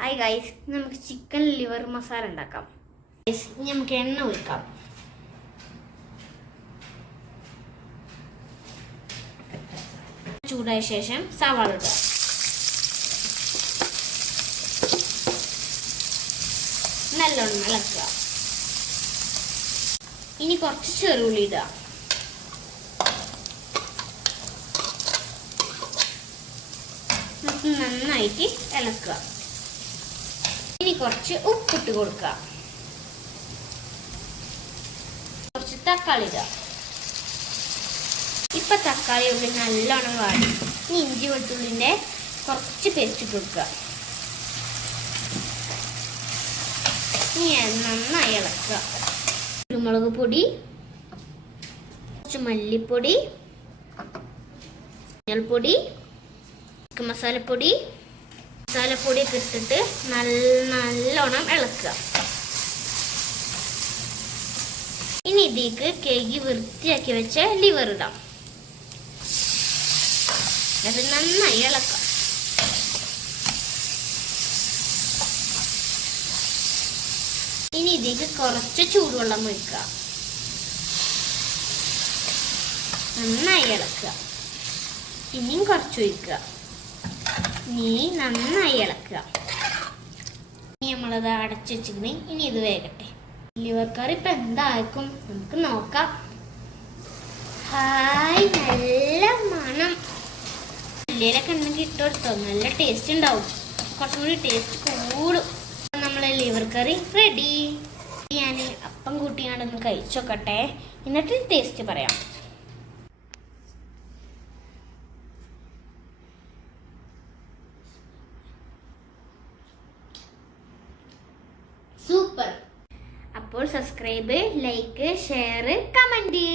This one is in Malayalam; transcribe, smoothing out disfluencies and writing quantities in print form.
ഹായ് ഗൈസ്, നമുക്ക് ചിക്കൻ ലിവർ മസാല ഉണ്ടാക്കാം. നമുക്ക് എണ്ണ ഒഴിക്കാം. ചൂടായ ശേഷം സവാള ഇടുക. നല്ലോണം ഇളക്കുക. ഇനി കുറച്ച് ചെറുള്ളി ഇടുക. നന്നായിട്ട് ഇളക്കുക. ഇനി കുറച്ച് ഉപ്പിട്ട് കൊടുക്കുക. കുറച്ച് തക്കാളി ഇടുക. ഇപ്പൊ തക്കാളി ഉള്ളി നല്ലോണം വാടി. ഇനി ഇഞ്ചി വെളുത്തുള്ളിന്റെ കുറച്ച് പേസ്റ്റ് ഇട്ട് കൊടുക്കുക. ഇനി നന്നായി ഇളക്കുക. കുരുമുളക് പൊടി, കുറച്ച് മല്ലിപ്പൊടി, മഞ്ഞൾപ്പൊടി, ചിക്കൻ മസാലപ്പൊടിയൊക്കെ ഇട്ടിട്ട് നല്ലോണം ഇളക്കുക. ഇനി ഇതിലേക്ക് കഴുകി വൃത്തിയാക്കി വെച്ച ലിവർ ഇടാം. അത് നന്നായി ഇളക്കാം. ഇനി ഇതിലേക്ക് കുറച്ച് ചൂടുവെള്ളം ഒഴിക്കുക. നന്നായി ഇളക്കുക. ഇനിയും കുറച്ച് ഒഴിക്കുക. ഇനി നന്നായി ഇളക്കുക. ഇനി നമ്മളത് അടച്ചു വെച്ചിട്ട് ഇനി ഇത് വേകട്ടെ. ലിവർ കറി ഇപ്പൊ എന്തായിരിക്കും നമുക്ക് നോക്കാം. ഹായ്, നല്ല മണം. ഉള്ളിയിലൊക്കെ ഉണ്ടെങ്കിൽ ഇട്ട് കൊടുത്തോ, നല്ല ടേസ്റ്റ് ഉണ്ടാവും. കുറച്ചും കൂടി ടേസ്റ്റ് കൂടും. നമ്മളെ ലിവർ കറി റെഡി. ഞാൻ അപ്പം കൂട്ടിയാണ്ടൊന്ന് കഴിച്ചോക്കട്ടെ, എന്നിട്ട് ടേസ്റ്റ് പറയാം. സൂപ്പർ. അപ്പോൾ സബ്സ്ക്രൈബ്, ലൈക്ക്, ഷെയർ, കമന്റ്.